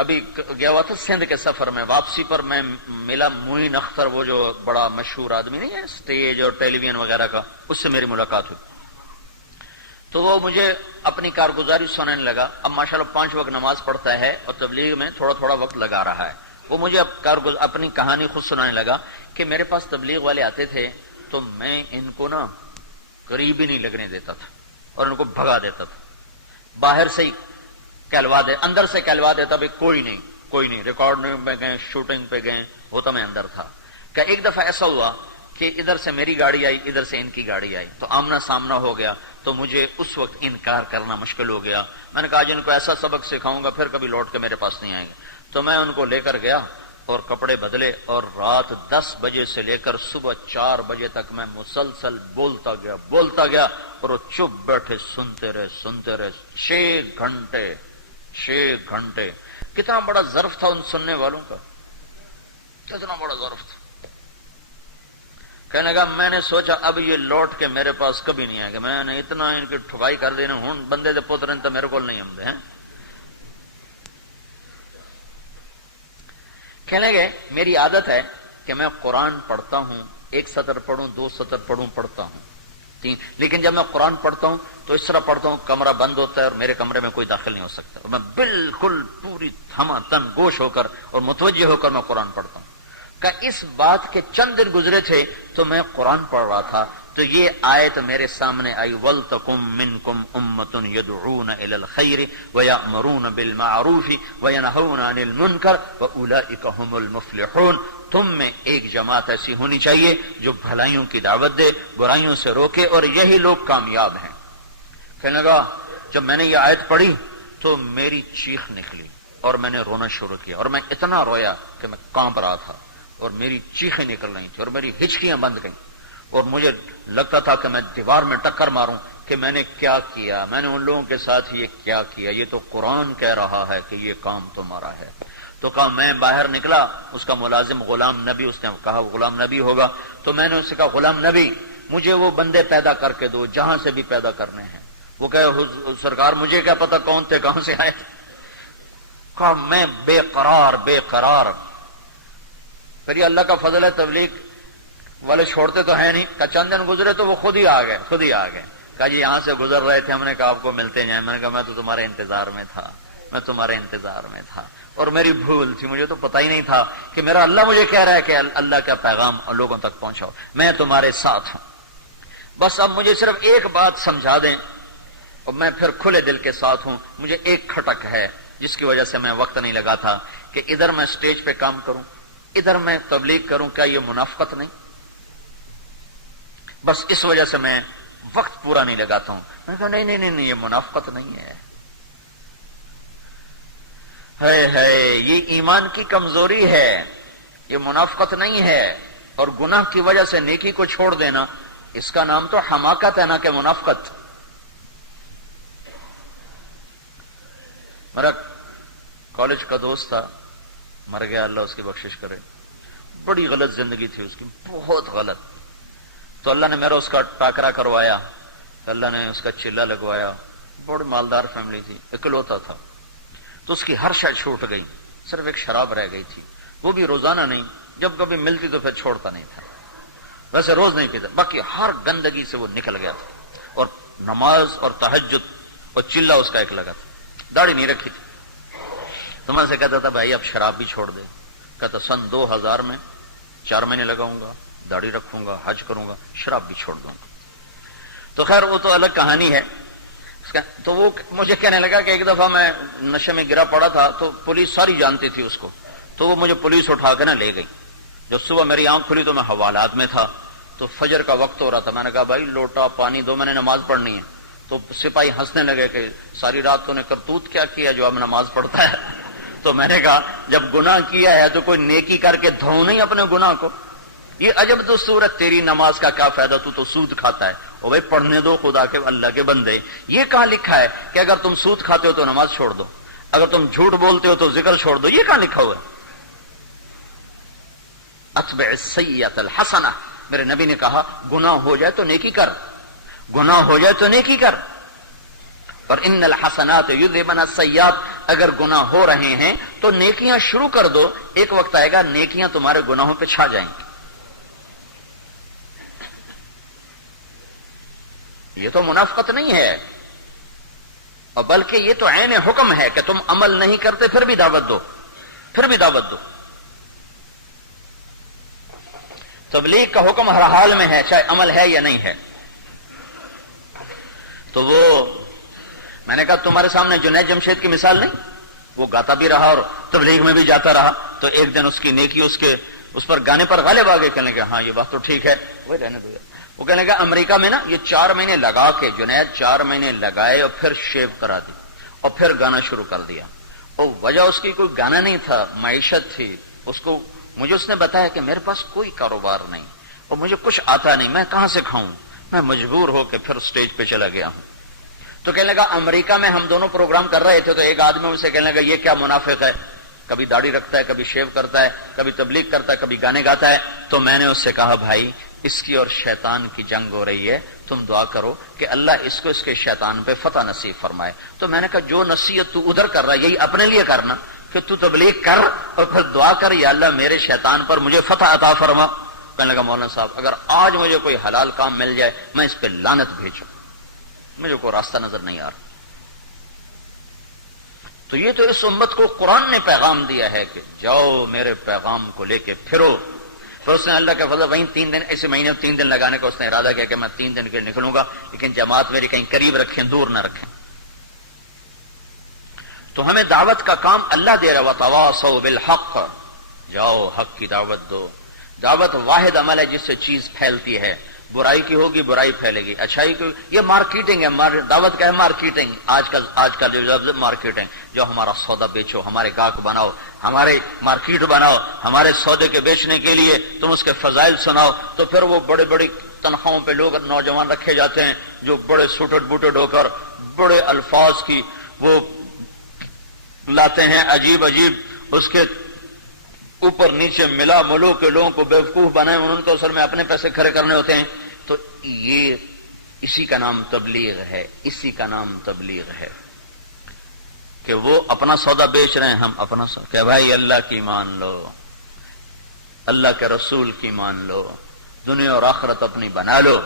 ابھی گیا ہوا تھا سندھ کے سفر میں، واپسی پر میں ملا معین اختر، وہ جو بڑا مشہور آدمی نہیں ہے اسٹیج اور ٹیلی ویژن وغیرہ کا، اس سے میری ملاقات ہوئی. تو وہ مجھے اپنی کارگزاری سنانے لگا. اب ماشاءاللہ 5 وقت نماز پڑھتا ہے اور تبلیغ میں تھوڑا تھوڑا وقت لگا رہا ہے. وہ مجھے اپنی کہانی خود سنانے لگا کہ میرے پاس تبلیغ والے آتے تھے تو میں ان کو نا قریب ہی نہیں لگنے دیتا تھا اور ان کو بھگا دیتا تھا. باہر سے ہی کہلوا دے، اندر سے کہلوا دیتا بھائی کوئی نہیں، ریکارڈنگ پہ گئے، شوٹنگ پہ گئے، ہوتا میں اندر تھا. کہ ایک دفعہ ایسا ہوا کہ ادھر سے میری گاڑی آئی، ادھر سے ان کی گاڑی آئی، تو آمنا سامنا ہو گیا. تو مجھے اس وقت انکار کرنا مشکل ہو گیا. میں نے کہا جن کو ایسا سبق سکھاؤں گا پھر کبھی لوٹ کے میرے پاس نہیں آئیں گے. تو میں ان کو لے کر گیا اور کپڑے بدلے، اور رات 10 بجے سے لے کر صبح 4 بجے تک میں مسلسل بولتا گیا اور وہ چپ بیٹھے سنتے رہے 6 گھنٹے. کتنا بڑا ظرف تھا ان سننے والوں کا، کتنا بڑا ظرف تھا. کہنے لگا میں نے سوچا اب یہ لوٹ کے میرے پاس کبھی نہیں آئے گا. میں نے اتنا ان کی ٹھکائی کر دینا ہوں بندے دے پتر تو میرے کو نہیں آمدے ہیں. کہنے گئے میری عادت ہے کہ میں قرآن پڑھتا ہوں، 1 سطر پڑھوں، 2 سطر پڑھتا ہوں، 3، لیکن جب میں قرآن پڑھتا ہوں تو اس طرح پڑھتا ہوں کمرہ بند ہوتا ہے اور میرے کمرے میں کوئی داخل نہیں ہو سکتا، اور میں بالکل پوری تھما تن گوش ہو کر اور متوجہ ہو کر میں قرآن پڑھتا ہوں. کہ اس بات کے چند دن گزرے تھے تو میں قرآن پڑھ رہا تھا تو یہ آیت میرے سامنے آئی، وَلْتَكُمْ مِنْكُمْ أُمَّةٌ يَدْعُونَ إِلَى الْخَيْرِ وَيَأْمُرُونَ بِالْمَعْرُوفِ وَيَنْهَوْنَ عَنِ الْمُنْكَرِ وَأُولَئِكَ هُمُ الْمُفْلِحُونَ. تم میں ایک جماعت ایسی ہونی چاہیے جو بھلائیوں کی دعوت دے، برائیوں سے روکے، اور یہی لوگ کامیاب ہیں. کہنے لگا جب میں نے یہ آیت پڑھی تو میری چیخ نکلی اور میں نے رونا شروع کیا، اور میں اتنا رویا کہ میں کانپ رہا تھا اور میری چیخیں نکل رہی تھیں اور میری ہچکیاں بند گئیں، اور مجھے لگتا تھا کہ میں دیوار میں ٹکر ماروں کہ میں نے کیا کیا، میں نے ان لوگوں کے ساتھ یہ کیا کیا، یہ تو قرآن کہہ رہا ہے کہ یہ کام تمہارا ہے. تو کہا میں باہر نکلا، اس کا ملازم غلام نبی، اس نے کہا غلام نبی ہوگا، تو میں نے اس سے کہا غلام نبی مجھے وہ بندے پیدا کر کے دو جہاں سے بھی پیدا کرنے ہیں. وہ کہے سرکار مجھے کیا پتا کون تھے کہاں سے آئے. کہا میں بے قرار. پھر یہ اللہ کا فضل ہے، تبلیغ والے چھوڑتے تو ہیں نہیں. کہ چند دن گزرے تو وہ خود ہی آ گئے. کہا جی یہاں سے گزر رہے تھے، ہم نے کہا آپ کو ملتے جائیں. میں نے کہا میں تو تمہارے انتظار میں تھا اور میری بھول تھی، مجھے تو پتہ ہی نہیں تھا کہ میرا اللہ مجھے کہہ رہا ہے کہ اللہ کا پیغام لوگوں تک پہنچاؤ، میں تمہارے ساتھ ہوں. بس اب مجھے صرف ایک بات سمجھا دیں اور میں پھر کھلے دل کے ساتھ ہوں. مجھے ایک کھٹک ہے جس کی وجہ سے میں وقت نہیں لگا تھا کہ ادھر میں سٹیج پہ کام کروں، ادھر میں تبلیغ کروں، کیا یہ منافقت نہیں؟ بس اس وجہ سے میں وقت پورا نہیں لگاتا ہوں. میں کہا نہیں یہ منافقت نہیں ہے، یہ ایمان کی کمزوری ہے، یہ منافقت نہیں ہے. اور گناہ کی وجہ سے نیکی کو چھوڑ دینا، اس کا نام تو حماقت ہے، نہ کہ منافقت. میرا کالج کا دوست تھا، مر گیا، اللہ اس کی بخشش کرے. بڑی غلط زندگی تھی اس کی، بہت غلط. تو اللہ نے میرا اس کا ٹاکرا کروایا، تو اللہ نے اس کا چلہ لگوایا. بڑی مالدار فیملی تھی، اکلوتا تھا. تو اس کی ہر شے چھوٹ گئی، صرف ایک شراب رہ گئی تھی، وہ بھی روزانہ نہیں، جب کبھی ملتی تو پھر چھوڑتا نہیں تھا. ویسے روز نہیں پیتا، باقی ہر گندگی سے وہ نکل گیا تھا. اور نماز اور تہجد اور چلہ اس کا ایک لگا تھا. داڑھی نہیں رکھی تھی. تو میں سے کہتا تھا بھائی اب شراب بھی چھوڑ دے. کہتا سن 2000 میں 4 مہینے لگاؤں گا، داڑھی رکھوں گا، حج کروں گا، شراب بھی چھوڑ دوں گا. تو خیر وہ تو الگ کہانی ہے. تو وہ مجھے کہنے لگا کہ ایک دفعہ میں نشے میں گرا پڑا تھا تو پولیس ساری جانتی تھی اس کو، تو وہ مجھے پولیس اٹھا کے نہ لے گئی. جب صبح میری آنکھ کھلی تو میں حوالات میں تھا. تو فجر کا وقت ہو رہا تھا. میں نے کہا بھائی لوٹا پانی دو، میں نے نماز پڑھنی ہے. تو سپاہی ہنسنے لگے کہ ساری رات تو نے کرتوت کیا کیا جو اب نماز پڑھتا ہے. تو میں نے کہا جب گناہ کیا ہے تو کوئی نیکی کر کے دھو نہیں اپنے گناہ کو. یہ عجب دستور ہے، تیری نماز کا کیا فائدہ، تو سود کھاتا ہے. او بھائی پڑھنے دو خدا کے اللہ کے بندے. یہ کہاں لکھا ہے کہ اگر تم سود کھاتے ہو تو نماز چھوڑ دو، اگر تم جھوٹ بولتے ہو تو ذکر چھوڑ دو؟ یہ کہاں لکھا ہوا ہے؟ اتبع السیئۃ الحسنہ. میرے نبی نے کہا گناہ ہو جائے تو نیکی کر، گناہ ہو جائے تو نیکی کر. اور ان الحسنات یذهبن السیئات، اگر گناہ ہو رہے ہیں تو نیکیاں شروع کر دو، ایک وقت آئے گا نیکیاں تمہارے گناہوں پہ چھا جائیں گی۔ یہ تو منافقت نہیں ہے، اور بلکہ یہ تو عین حکم ہے کہ تم عمل نہیں کرتے پھر بھی دعوت دو، پھر بھی دعوت دو۔ تبلیغ کا حکم ہر حال میں ہے، چاہے عمل ہے یا نہیں ہے۔ تو وہ میں نے کہا تمہارے سامنے جنید جمشید کی مثال نہیں، وہ گاتا بھی رہا اور تبلیغ میں بھی جاتا رہا، تو ایک دن اس کی نیکی اس پر گانے پر غالب آ گئے، کہنے لگے ہاں یہ بات تو ٹھیک ہے، وہ رہنے دو۔ وہ کہنے لگا امریکہ میں نا یہ 4 مہینے لگا کے، جنید 4 مہینے لگائے اور پھر شیو کرا دی اور پھر گانا شروع کر دیا، اور وجہ اس کی کوئی گانا نہیں تھا، معیشت تھی۔ مجھے اس نے بتایا کہ میرے پاس کوئی کاروبار نہیں اور مجھے کچھ آتا نہیں، میں کہاں سے کھاؤں، میں مجبور ہو کے پھر اسٹیج پہ چلا گیا ہوں۔ تو کہنے لگا امریکہ میں ہم دونوں پروگرام کر رہے تھے، تو ایک آدمی مجھ سے کہنے لگا یہ کیا منافق ہے، کبھی داڑھی رکھتا ہے، کبھی شیو کرتا ہے، کبھی تبلیغ کرتا ہے، کبھی گانے گاتا ہے۔ تو میں نے اس سے کہا بھائی اس کی اور شیطان کی جنگ ہو رہی ہے، تم دعا کرو کہ اللہ اس کو اس کے شیطان پہ فتح نصیب فرمائے۔ تو میں نے کہا جو نصیحت تو ادھر کر رہا ہے یہی اپنے لیے کرنا کہ تو تبلیغ کر اور پھر دعا کر یا اللہ میرے شیطان پر مجھے فتح عطا فرما۔ کہنے لگا مولانا صاحب اگر آج مجھے کوئی حلال کام مل جائے میں اس پہ لعنت بھیجوں، مجھے کوئی راستہ نظر نہیں آ رہا۔ تو یہ تو اس امت کو قرآن نے پیغام دیا ہے کہ جاؤ میرے پیغام کو لے کے پھرو۔ تو اس نے اللہ کے فضل وہیں 3 دن ایسے مہینے 3 دن لگانے کا اس نے ارادہ کیا کہ میں 3 دن کے نکلوں گا، لیکن جماعت میری کہیں قریب رکھیں دور نہ رکھیں۔ تو ہمیں دعوت کا کام اللہ دے رہا، وَتَوَاصَوْا بِالْحَقِّ، جاؤ حق کی دعوت دو۔ دعوت واحد عمل ہے جس سے چیز پھیلتی ہے، برائی کی ہوگی برائی پھیلے گی، اچھائی کی، یہ مارکیٹنگ ہے۔ دعوت کا ہے مارکیٹنگ، آج کا جو لفظ مارکیٹنگ، جو ہمارا سودا بیچو، ہمارے گاہک بناؤ، ہمارے مارکیٹ بناؤ، ہمارے سودے کے بیچنے کے لیے تم اس کے فضائل سناؤ۔ تو پھر وہ بڑے بڑی تنخواہوں پہ لوگ نوجوان رکھے جاتے ہیں جو بڑے سوٹڈ بوٹڈ ہو کر بڑے الفاظ کی وہ لاتے ہیں، عجیب عجیب، اس کے اوپر نیچے ملا ملو کے لوگوں کو بیوقوف بنائے، انہوں کو اصل میں اپنے پیسے کھڑے کرنے ہوتے ہیں۔ تو یہ اسی کا نام تبلیغ ہے، اسی کا نام تبلیغ ہے کہ وہ اپنا سودا بیچ رہے ہیں، ہم اپنا سودا، کہ بھائی اللہ کی مان لو، اللہ کے رسول کی مان لو، دنیا اور آخرت اپنی بنا لو،